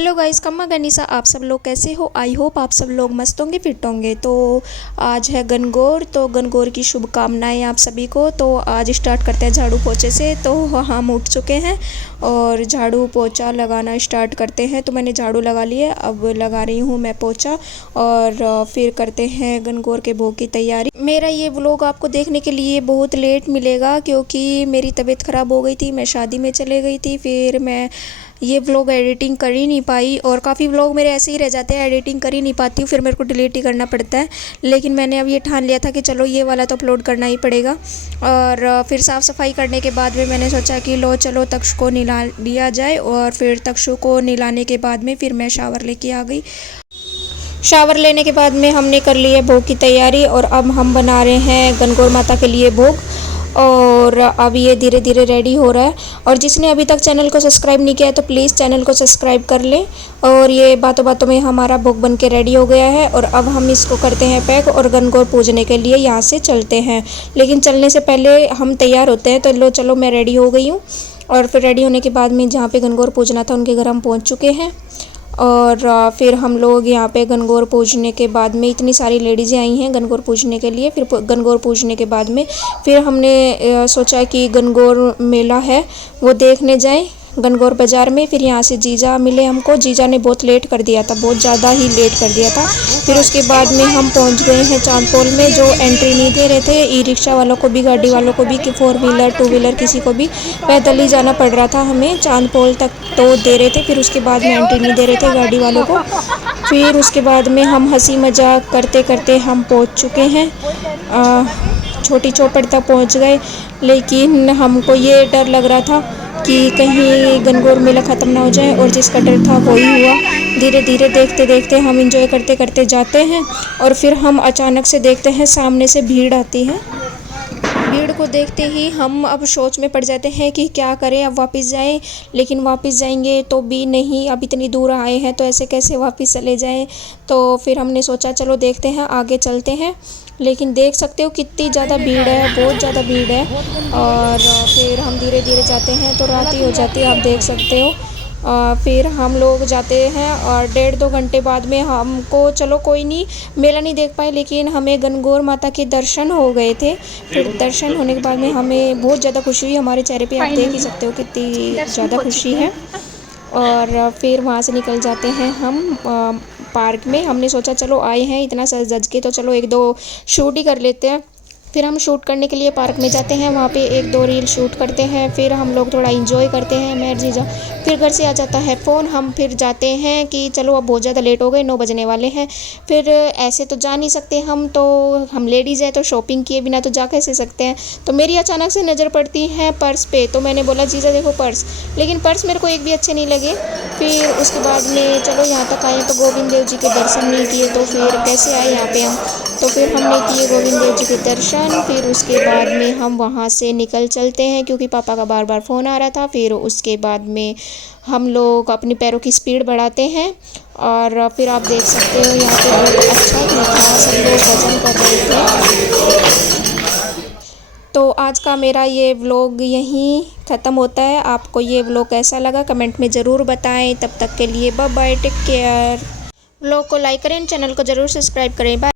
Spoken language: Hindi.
हेलो गाइस, कम्मा गनीसा। आप सब लोग कैसे हो? आई होप आप सब लोग मस्त होंगे, फिट होंगे। तो आज है गनगौर, तो गनगौर की शुभकामनाएं आप सभी को। तो आज स्टार्ट करते हैं झाड़ू पोछे से। तो हम उठ चुके हैं और झाड़ू पोछा लगाना स्टार्ट करते हैं। तो मैंने झाड़ू लगा लिया, अब लगा रही हूँ मैं पोछा और फिर करते हैं गनगौर के भोग की तैयारी। मेरा ये व्लॉग आपको देखने के लिए बहुत लेट मिलेगा क्योंकि मेरी तबीयत ख़राब हो गई थी, मैं शादी में चले गई थी, फिर मैं ये व्लॉग एडिटिंग कर ही नहीं पाई। और काफ़ी व्लॉग मेरे ऐसे ही रह जाते हैं, एडिटिंग कर ही नहीं पाती हूँ, फिर मेरे को डिलीट ही करना पड़ता है। लेकिन मैंने अब ये ठान लिया था कि चलो ये वाला तो अपलोड करना ही पड़ेगा। और फिर साफ़ सफाई करने के बाद में मैंने सोचा कि लो चलो तक्षु को नहला लिया जाए। और फिर तक्षु को नहलाने के बाद में फिर मैं शावर लेके आ गई। शावर लेने के बाद में हमने कर लिया भोग की तैयारी और अब हम बना रहे हैं गनगौर माता के लिए भोग। और अब ये धीरे धीरे रेडी हो रहा है। और जिसने अभी तक चैनल को सब्सक्राइब नहीं किया है तो प्लीज़ चैनल को सब्सक्राइब कर लें। और ये बातों बातों में हमारा भोग बन के रेडी हो गया है और अब हम इसको करते हैं पैक और गनगौर पूजने के लिए यहाँ से चलते हैं। लेकिन चलने से पहले हम तैयार होते हैं। तो लो चलो, मैं रेडी हो गई हूँ। और फिर रेडी होने के बाद में जहाँ पे गनगौर पूजना था उनके घर हम पहुँच चुके हैं। और फिर हम लोग यहाँ पे गनगौर पूजने के बाद में इतनी सारी लेडीज़ें आई हैं गनगौर पूजने के लिए। फिर गनगौर पूजने के बाद में फिर हमने सोचा कि गनगौर मेला है वो देखने जाएं गनगौर बाज़ार में। फिर यहाँ से जीजा मिले हमको। जीजा ने बहुत लेट कर दिया था, बहुत ज़्यादा ही लेट कर दिया था। फिर उसके बाद में हम पहुँच गए हैं चांदपोल में। जो एंट्री नहीं दे रहे थे, ई रिक्शा वालों को भी, गाड़ी वालों को भी, कि 4 व्हीलर 2 व्हीलर किसी को भी पैदल ही जाना पड़ रहा था हमें चांदपोल तक। तो दे रहे थे, फिर उसके बाद में एंट्री नहीं दे रहे थे गाड़ी वालों को। फिर उसके बाद में हम हंसी मजाक करते करते हम पहुँच चुके हैं, छोटी चौपड़ तक पहुँच गए। लेकिन हमको ये डर लग रहा था कि कहीं गनगौर मेला ख़त्म ना हो जाए, और जिसका डर था वही हुआ। धीरे धीरे देखते देखते हम इंजॉय करते करते जाते हैं और फिर हम अचानक से देखते हैं सामने से भीड़ आती है। भीड़ को देखते ही हम अब सोच में पड़ जाते हैं कि क्या करें, अब वापस जाएं। लेकिन वापस जाएंगे तो भी नहीं, अब इतनी दूर आए हैं तो ऐसे कैसे वापस चले जाएं। तो फिर हमने सोचा चलो देखते हैं, आगे चलते हैं। लेकिन देख सकते हो कितनी ज़्यादा भीड़ है, बहुत ज़्यादा भीड़ है। और फिर हम धीरे धीरे जाते हैं तो रात ही हो जाती है, आप देख सकते हो। फिर हम लोग जाते हैं और 1.5-2 घंटे बाद में हमको, चलो कोई नहीं, मेला नहीं देख पाए लेकिन हमें गनगौर माता के दर्शन हो गए थे। फिर दर्शन होने के बाद में हमें बहुत ज़्यादा खुशी हुई, हमारे चेहरे पे आप देख ही सकते हो कितनी ज़्यादा खुशी है। और फिर वहाँ से निकल जाते हैं हम पार्क में। हमने सोचा चलो आए हैं इतना सज धज के तो चलो 1-2 शूट ही कर लेते हैं। फिर हम शूट करने के लिए पार्क में जाते हैं, वहाँ पे 1-2 रील शूट करते हैं। फिर हम लोग थोड़ा इंजॉय करते हैं, मैं जीजा। फिर घर से आ जाता है फ़ोन। हम फिर जाते हैं कि चलो अब बहुत ज़्यादा लेट हो गए, 9 बजने वाले हैं। फिर ऐसे तो जा नहीं सकते हम, तो हम लेडीज़ हैं तो शॉपिंग किए बिना तो जा कैसे सकते हैं। तो मेरी अचानक से नज़र पड़ती है पर्स पे, तो मैंने बोला जीजा देखो पर्स, लेकिन पर्स मेरे को एक भी अच्छे नहीं लगे। फिर उसके बाद में चलो यहाँ तक आए तो गोविंद देव जी के दर्शन नहीं किए, तो फिर कैसे आए यहाँ पे हम। तो फिर हमने किए गोविंद देव जी के दर्शन। फिर उसके बाद में हम वहाँ से निकल चलते हैं क्योंकि पापा का बार बार फ़ोन आ रहा था। फिर उसके बाद में हम लोग अपनी पैरों की स्पीड बढ़ाते हैं। और फिर आप देख सकते हो यहाँ पे बहुत अच्छा था, सब लोग भजन कर रहे थे। तो आज का मेरा ये व्लॉग यहीं ख़त्म होता है। आपको ये व्लॉग कैसा लगा कमेंट में ज़रूर बताएं। तब तक के लिए bye bye, take care. Vlog को लाइक करें, चैनल को ज़रूर सब्सक्राइब करें। बाय।